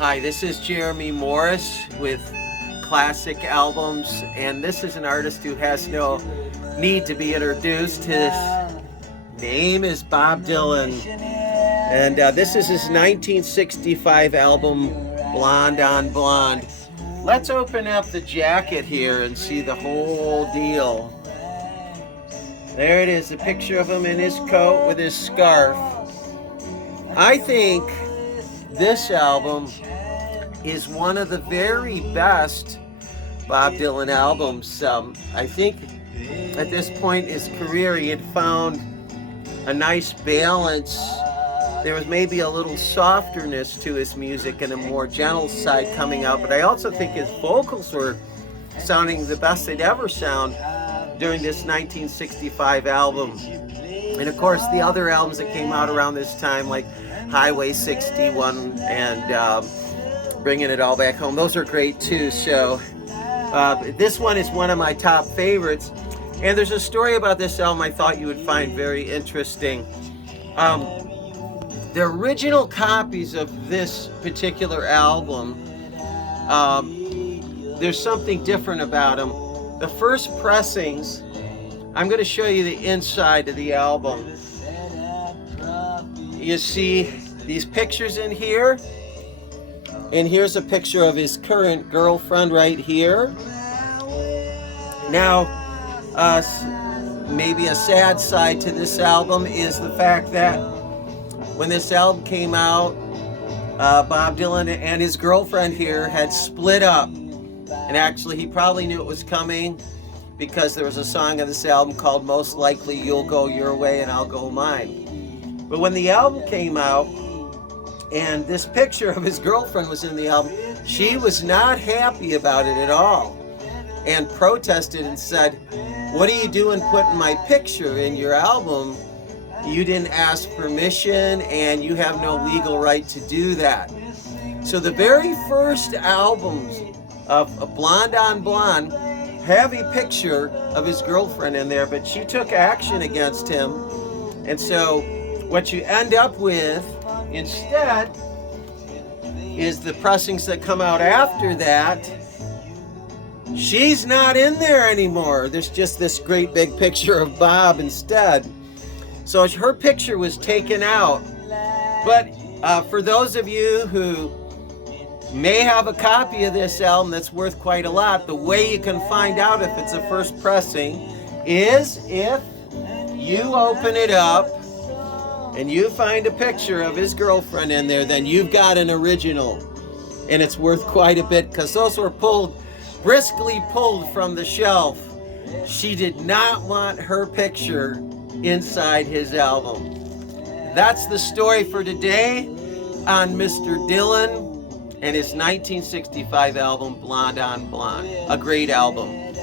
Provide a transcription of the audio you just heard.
Hi, this is Jeremy Morris with Classic Albums, and this is an artist who has no need to be introduced. His name is Bob Dylan, and this is his 1965 album, Blonde on Blonde. Let's open up the jacket here and see the whole deal. There it is, a picture of him in his coat with his scarf. I think this album is one of the very best Bob Dylan albums. I think at this point in his career he had found a nice balance. There was maybe a little softerness to his music and a more gentle side coming out, but I also think his vocals were sounding the best they'd ever sound during this 1965 album. And of course the other albums that came out around this time, like Highway 61 and Bringing It All Back Home, those are great too. So this one is one of my top favorites, and there's a story about this album I thought you would find very interesting. The original copies of this particular album, there's something different about them. The first pressings, I'm going to show you the inside of the album. You see these pictures in here, and here's a picture of his current girlfriend right here. Now, maybe a sad side to this album is the fact that when this album came out, Bob Dylan and his girlfriend here had split up. And actually, he probably knew it was coming because there was a song on this album called Most Likely You'll Go Your Way and I'll Go Mine. But when the album came out, and this picture of his girlfriend was in the album, she was not happy about it at all and protested and said, "What are you doing putting my picture in your album? You didn't ask permission and you have no legal right to do that." So the very first albums of Blonde on Blonde have a picture of his girlfriend in there, but she took action against him. And so what you end up with instead is the pressings that come out after that. She's not in there anymore. There's just this great big picture of Bob instead. So her picture was taken out. But for those of you who may have a copy of this album that's worth quite a lot, the way you can find out if it's a first pressing is if you open it up and you find a picture of his girlfriend in there, then you've got an original. And it's worth quite a bit because those were briskly pulled from the shelf. She did not want her picture inside his album. That's the story for today on Mr. Dylan and his 1965 album, Blonde on Blonde. A great album.